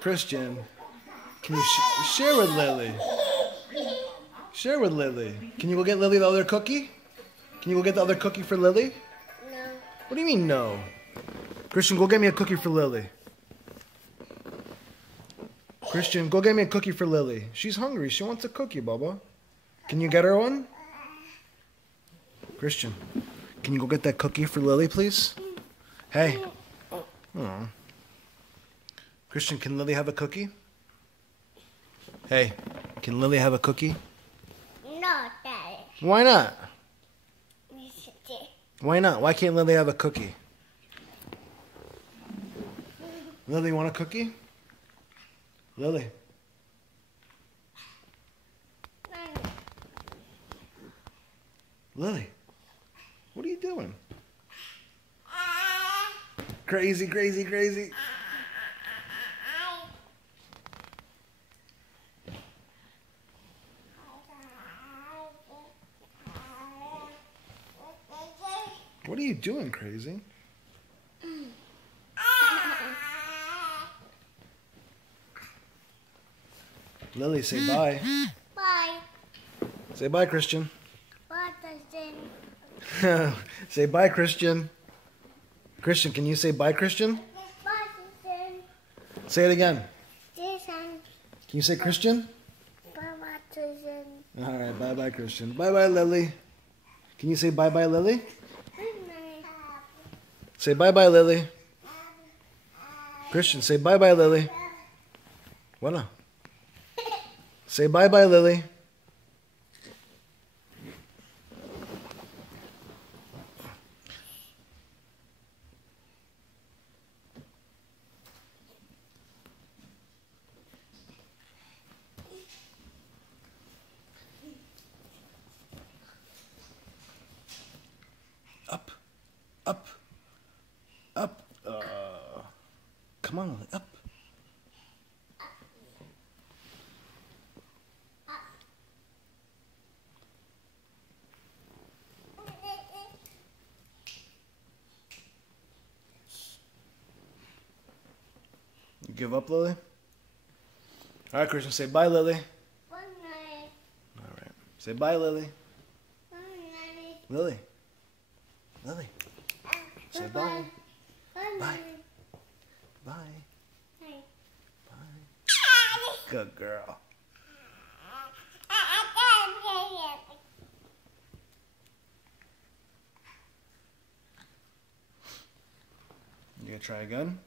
Christian, can you share with Lily? Share with Lily. Can you go get Lily the other cookie? Can you go get the other cookie for Lily? No. What do you mean no? Christian, go get me a cookie for Lily. Christian, go get me a cookie for Lily. She's hungry. She wants a cookie, Bubba. Can you get her one? Christian, can you go get that cookie for Lily, please? Hey. Aww. Christian, can Lily have a cookie? Hey, can Lily have a cookie? No, Daddy. Why not? Why not? Why can't Lily have a cookie? Lily, want a cookie? Lily. Lily, what are you doing? Crazy, crazy, crazy. What are you doing, crazy? Lily, say bye. Bye. Say bye, Christian. Bye, Justin. Say bye, Christian. Christian, can you say bye, Christian? Bye, Justin. Say it again. Jason. Can you say Christian? Bye, Justin. All right, bye-bye, Christian. Bye-bye, Lily. Can you say bye-bye, Lily? Good night. Say bye-bye, Lily. Christian, say bye-bye, Lily. Voilà. Say bye-bye, Lily. Up, up, up. Come on, Lily, up. You give up, Lily? All right, Christian, say bye, Lily. Good night. All right. Say bye, Lily. Good night. Lily. Lily. Say bye. Good Bye. night. Bye. Bye. Bye. Good girl. You gonna try again?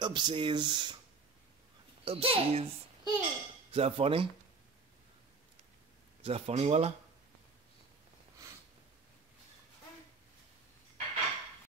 Oopsies. Oopsies. Is that funny? Is that funny, Wella?